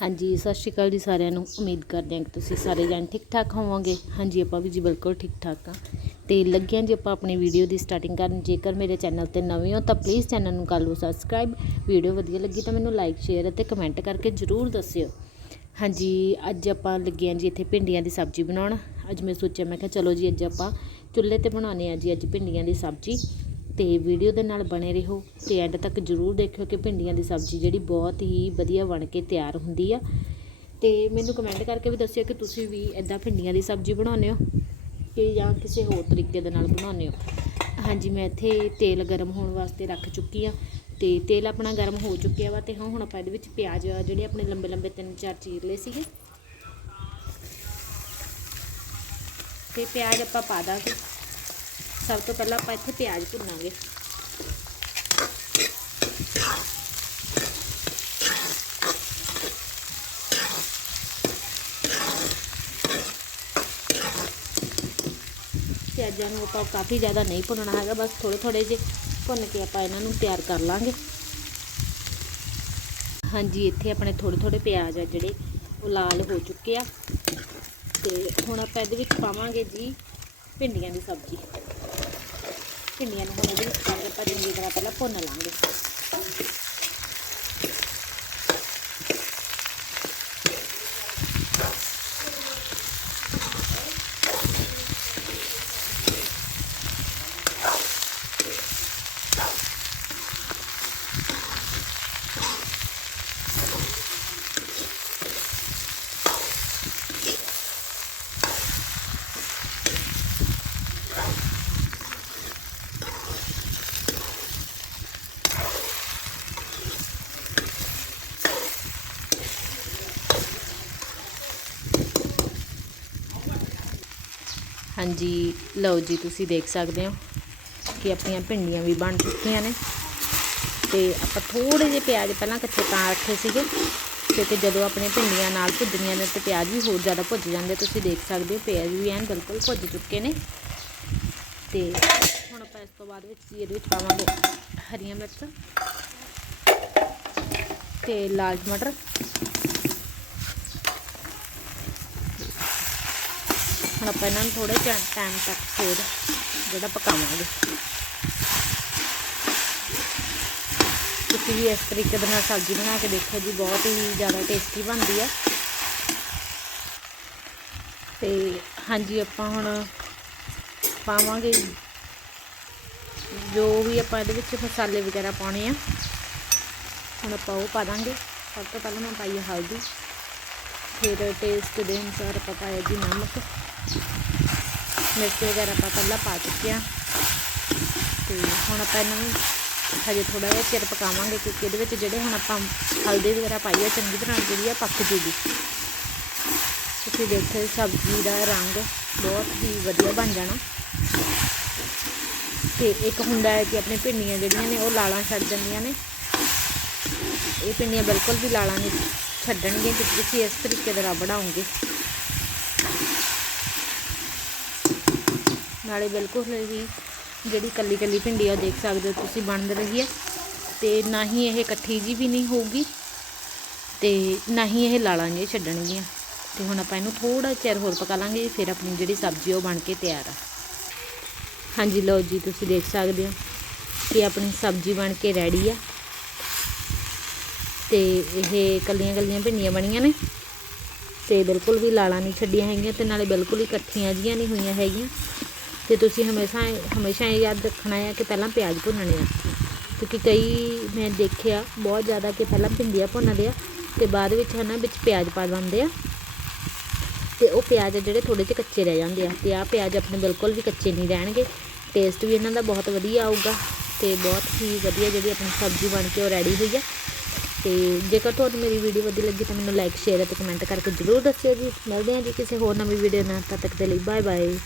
ਹਾਂਜੀ, ਸਤਿ ਸ਼੍ਰੀ ਅਕਾਲ ਜੀ ਸਾਰਿਆਂ ਨੂੰ। ਉਮੀਦ ਕਰਦੇ ਹਾਂ ਕਿ ਤੁਸੀਂ ਸਾਰੇ ਜਣ ਠੀਕ ਠਾਕ ਹੋਵੋਗੇ। ਹਾਂਜੀ, ਆਪਾਂ ਵੀ ਜੀ ਬਿਲਕੁਲ ਠੀਕ ਠਾਕ ਆ ਤੇ ਲੱਗਿਆਂ ਜੀ ਆਪਾਂ ਆਪਣੀ ਵੀਡੀਓ ਦੀ ਸਟਾਰਟਿੰਗ ਕਰਨ। ਜੇਕਰ ਮੇਰੇ ਚੈਨਲ ਤੇ ਨਵੇਂ ਹੋ ਤਾਂ ਪਲੀਜ਼ ਚੈਨਲ ਨੂੰ ਕਰ ਲਓ ਸਬਸਕ੍ਰਾਈਬ ਵੀਡੀਓ ਵਧੀਆ ਲੱਗੀ ਤਾਂ ਮੈਨੂੰ ਲਾਈਕ ਸ਼ੇਅਰ ਅਤੇ ਕਮੈਂਟ ਕਰਕੇ ਜਰੂਰ ਦੱਸਿਓ। ਹਾਂਜੀ, ਅੱਜ ਆਪਾਂ ਲੱਗੇ ਹਾਂ ਜੀ ਇੱਥੇ ਭਿੰਡੀਆਂ ਦੀ ਸਬਜ਼ੀ ਬਣਾਉਣ। ਅੱਜ ਮੈਂ ਸੋਚਿਆ, ਮੈਂ ਕਿਹਾ ਚਲੋ ਜੀ, ਅੱਜ ਆਪਾਂ ਚੁੱਲ੍ਹੇ ਤੇ ਬਣਾਉਂਦੇ ਹਾਂ ਜੀ ਅੱਜ ਭਿੰਡੀਆਂ ਦੀ ਸਬਜ਼ੀ। ਤੇ ਵੀਡੀਓ ਦੇ ਨਾਲ ਬਣੇ ਰਹੋ ਤੇ ਐਂਡ ਤੱਕ ਜਰੂਰ ਦੇਖਿਓ ਕਿ ਭਿੰਡੀਆਂ ਦੀ ਸਬਜ਼ੀ ਜਿਹੜੀ ਬਹੁਤ ਹੀ ਵਧੀਆ ਬਣ ਕੇ ਤਿਆਰ ਹੁੰਦੀ ਆ। ਤੇ ਮੈਨੂੰ ਕਮੈਂਟ ਕਰਕੇ ਵੀ ਦੱਸਿਓ ਕਿ ਤੁਸੀਂ ਵੀ ਇਦਾਂ ਭਿੰਡੀਆਂ ਦੀ ਸਬਜ਼ੀ ਬਣਾਉਂਦੇ ਹੋ ਕਿ ਜਾਂ ਕਿਸੇ ਹੋਰ ਤਰੀਕੇ ਦੇ ਨਾਲ ਬਣਾਉਂਦੇ ਹੋ? ਹਾਂਜੀ, ਮੈਂ ਇੱਥੇ ਤੇਲ ਗਰਮ ਹੋਣ ਵਾਸਤੇ ਰੱਖ ਚੁੱਕੀ ਆ ਤੇ ਤੇਲ ਆਪਣਾ ਗਰਮ ਹੋ ਚੁੱਕਿਆ ਵਾ ਤੇ ਹਾਂ, ਹੁਣ ਆਪਾਂ ਇਹਦੇ ਵਿੱਚ ਪਿਆਜ਼ ਜਿਹੜੇ ਆਪਣੇ ਲੰਬੇ ਲੰਬੇ ਤਿੰਨ ਚਾਰ ਚੀਰ ਲਏ ਸੀਗੇ। ਤੇ ਪਿਆਜ਼ ਆਪਾਂ ਪਾ ਦਾਂਗੇ। ਸਭ ਤੋਂ ਪਹਿਲਾਂ ਆਪਾਂ ਇੱਥੇ ਪਿਆਜ਼ ਭੁੰਨਾਂਗੇ। ਪਿਆਜ਼ਾਂ ਨੂੰ ਆਪਾਂ ਕਾਫੀ ਜ਼ਿਆਦਾ ਨਹੀਂ ਭੁੰਨਣਾ ਹੈਗਾ, ਬਸ ਥੋੜੇ ਥੋੜੇ ਜਿਹੇ ਭੁੰਨ ਕੇ ਆਪਾਂ ਇਹਨਾਂ ਨੂੰ ਤਿਆਰ ਕਰ ਲਾਂਗੇ। ਹਾਂਜੀ, ਇੱਥੇ ਆਪਣੇ ਥੋੜੇ ਥੋੜੇ ਪਿਆਜ਼ ਆ ਜਿਹੜੇ, ਉਹ ਲਾਲ ਹੋ ਚੁੱਕੇ ਆ। ਤੇ ਹੁਣ ਆਪਾਂ ਇਹਦੇ ਵਿੱਚ ਪਾਵਾਂਗੇ ਜੀ ਭਿੰਡੀਆਂ ਦੀ ਸਬਜ਼ੀ। ਭਿੰਡੀਆਂ ਨੂੰ ਹੁਣ ਇਹਦੇ ਵਿੱਚ ਪਾ ਕੇ ਹਾਂਜੀ, ਲਓ ਜੀ, ਤੁਸੀਂ ਦੇਖ ਸਕਦੇ ਹੋ ਕਿ ਆਪਣੀਆਂ ਭਿੰਡੀਆਂ ਵੀ ਬਣ ਚੁੱਕੀਆਂ ਨੇ। ਤੇ ਆਪਾਂ ਥੋੜੇ ਜਿਹੇ ਪਿਆਜ਼ ਪਹਿਲਾਂ ਕੱਚੇ ਤਾਂ ਰੱਖੇ ਸੀਗੇ, ਕਿਉਂਕਿ ਜਦੋਂ ਆਪਣੀਆਂ ਭਿੰਡੀਆਂ ਨਾਲ ਭੁੱਜਣੀਆਂ ਨੇ ਤੇ ਪਿਆਜ਼ ਵੀ ਹੋਰ ਜ਼ਿਆਦਾ ਭੁੱਜ ਜਾਂਦੇ, ਤੁਸੀਂ ਦੇਖ ਸਕਦੇ ਹੋ, ਪਿਆਜ਼ ਵੀ ਐਨ ਬਿਲਕੁਲ ਭੁੱਜ ਚੁੱਕੇ ਨੇ। ਤੇ ਹੁਣ ਆਪਾਂ ਇਸ ਤੋਂ ਬਾਅਦ ਵਿੱਚ ਜੀ ਇਹਦੇ ਵਿੱਚ ਪਾਵਾਂਗੇ ਹਰੀਆਂ ਮਿਰਚ ਤੇ ਲਾਲ ਮਟਰ ਹੁਣ ਆਪਾਂ ਇਹਨਾਂ ਨੂੰ ਥੋੜੇ ਟਾਈਮ ਤੱਕ ਫੇਰ ਜਿਹੜਾ ਪਕਾਵਾਂਗੇ। ਤੁਸੀਂ ਵੀ ਇਸ ਤਰੀਕੇ ਦੇ ਨਾਲ ਸਬਜ਼ੀ ਬਣਾ ਕੇ ਦੇਖੋ ਜੀ, ਬਹੁਤ ਹੀ ਜ਼ਿਆਦਾ ਟੇਸਟੀ ਬਣਦੀ ਆ। ਤੇ ਹਾਂਜੀ, ਆਪਾਂ ਹੁਣ ਪਾਵਾਂਗੇ ਜੋ। ਵੀ ਆਪਾਂ ਇਹਦੇ ਵਿੱਚ ਮਸਾਲੇ ਵਗੈਰਾ ਪਾਉਣੇ ਆ, ਹੁਣ ਆਪਾਂ ਉਹ ਪਾ ਦਾਂਗੇ। ਸਭ ਤੋਂ ਪਹਿਲਾਂ ਮੈਂ ਪਾਈ ਹਲਦੀ। ਫਿਰ ਟੇਸਟ ਦੇ ਅਨੁਸਾਰ ਆਪਾਂ ਪਾਇਆ ਜੀ ਨਮਕ। ਮਿਰਚ ਵਗੈਰਾ ਆਪਾਂ ਪਹਿਲਾਂ ਪਾ ਚੁੱਕੇ ਹਾਂ। ਤੇ ਹੁਣ ਆਪਾਂ ਇਹਨਾਂ ਨੂੰ ਹਜੇ ਥੋੜਾ ਜਿਹਾ ਚਿਰ ਪਕਾਵਾਂਗੇ ਕਿਉਂਕਿ ਇਹਦੇ ਵਿੱਚ ਜਿਹੜੇ ਹੁਣ ਆਪਾਂ ਹਲਦੀ ਵਗੈਰਾ ਪਾਈ ਆ, ਚੰਗੀ ਤਰ੍ਹਾਂ ਜਿਹੜੀ ਆ, ਪੱਕ ਜੂਗੀ। ਤੁਸੀਂ ਦੇਖੋ ਸਬਜ਼ੀ ਦਾ ਰੰਗ ਬਹੁਤ ਹੀ ਵਧੀਆ ਬਣ ਜਾਣਾ। ਤੇ ਇੱਕ ਹੁੰਦਾ ਹੈ ਕਿ ਆਪਣੀ ਭਿੰਡੀਆਂ ਜਿਹੜੀਆਂ ਨੇ ਉਹ ਲਾਲਾਂ ਛੱਡ ਜਾਂਦੀਆਂ ਨੇ। ਇਹ ਭਿੰਡੀਆਂ ਬਿਲਕੁਲ ਵੀ ਲਾਲਾਂ ਨਹੀਂ ਛੱਡਣਗੇ ਕਿ ਤੁਸੀਂ ਇਸ ਤਰੀਕੇ ਦੇ ਨਾਲ ਬਣਾਉਂਗੇ ਨਾਲੇ ਬਿਲਕੁਲ ਹੀ ਜਿਹੜੀ ਕੱਲੀ ਕੱਲੀ ਭਿੰਡੀ ਆ ਦੇਖ ਸਕਦੇ ਹੋ ਤੁਸੀਂ ਬਣ ਰਹੀ ਹੈ ਤੇ ਨਾ ਹੀ ਇਹ ਇਕੱਠੀ ਜੀ ਵੀ ਨਹੀਂ ਹੋਊਗੀ ਤੇ ਨਾ ਹੀ ਇਹ ਲਾਲਾਂਗੇ ਛੱਡਣਗੀਆਂ। ਤੇ ਹੁਣ ਆਪਾਂ ਇਹਨੂੰ ਥੋੜਾ ਚਿਰ ਹੋਰ ਪਕਾ ਲਾਂਗੇ, ਫਿਰ ਆਪਣੀ ਜਿਹੜੀ ਸਬਜ਼ੀ ਉਹ ਬਣ ਕੇ ਤਿਆਰ ਆ। ਹਾਂਜੀ, ਲਓ ਜੀ, ਤੁਸੀਂ ਦੇਖ ਸਕਦੇ ਹੋ ਕਿ ਆਪਣੀ ਸਬਜ਼ੀ ਬਣ ਕੇ ਰੈਡੀ ਆ। ਤੇ ਇਹ ਕੱਲੀਆਂ ਕੱਲੀਆਂ ਭਿੰਡੀਆਂ ਬਣੀਆਂ ਨੇ। ਤੇ ਬਿਲਕੁਲ ਵੀ ਲਾਲਾਂ ਨਹੀਂ ਛੱਡੀਆਂ ਹੈਗੀਆਂ ਤੇ ਨਾਲੇ ਬਿਲਕੁਲ ਹੀ ਇਕੱਠੀਆਂ ਜੀਆਂ ਨਹੀਂ ਹੋਈਆਂ ਹੈਗੀਆਂ। ਤੇ ਤੁਸੀਂ ਹਮੇਸ਼ਾ ਹਮੇਸ਼ਾ ਇਹ ਯਾਦ ਰੱਖਣਾ ਹੈ ਕਿ ਪਹਿਲਾਂ ਪਿਆਜ਼ ਭੁੰਨਣੇ ਆ। ਕਿਉਂਕਿ ਕਈ ਮੈਂ ਦੇਖਿਆ ਬਹੁਤ ਜ਼ਿਆਦਾ ਕਿ ਪਹਿਲਾਂ ਭਿੰਡੀਆਂ ਭੁੰਨਦੇ ਆ ਤੇ ਬਾਅਦ ਵਿੱਚ ਹਨਾ ਵਿੱਚ ਪਿਆਜ਼ ਪਾ ਦਿੰਦੇ ਆ। ਤੇ ਉਹ ਪਿਆਜ਼ ਜਿਹੜੇ ਥੋੜੇ ਜਿਹੇ ਕੱਚੇ ਰਹਿ ਜਾਂਦੇ ਆ ਤੇ ਆ ਪਿਆਜ਼ ਆਪਣੇ ਬਿਲਕੁਲ ਵੀ ਕੱਚੇ ਨਹੀਂ ਰਹਿਣਗੇ। ਟੇਸਟ ਵੀ ਇਹਨਾਂ ਦਾ ਬਹੁਤ ਵਧੀਆ ਆਊਗਾ ਤੇ ਬਹੁਤ ਹੀ ਵਧੀਆ ਜਿਹੜੀ ਆਪਣੀ ਸਬਜ਼ੀ ਬਣ ਕੇ ਉਹ ਰੈਡੀ ਹੋਈ ਆ। ਤੇ ਜੇਕਰ ਤੁਹਾਨੂੰ ਮੇਰੀ ਵੀਡੀਓ ਵਧੀਆ ਲੱਗੀ ਤਾਂ ਮੈਨੂੰ ਲਾਈਕ ਸ਼ੇਅਰ ਅਤੇ ਕਮੈਂਟ ਕਰਕੇ ਜ਼ਰੂਰ ਦੱਸਿਓ ਜੀ। ਮਿਲਦੇ ਹਾਂ ਜੀ ਕਿਸੇ ਹੋਰ ਨਵੀਂ ਵੀਡੀਓ ਨਾਲ, ਤਦ ਤੱਕ ਦੇ ਲਈ ਬਾਏ ਬਾਏ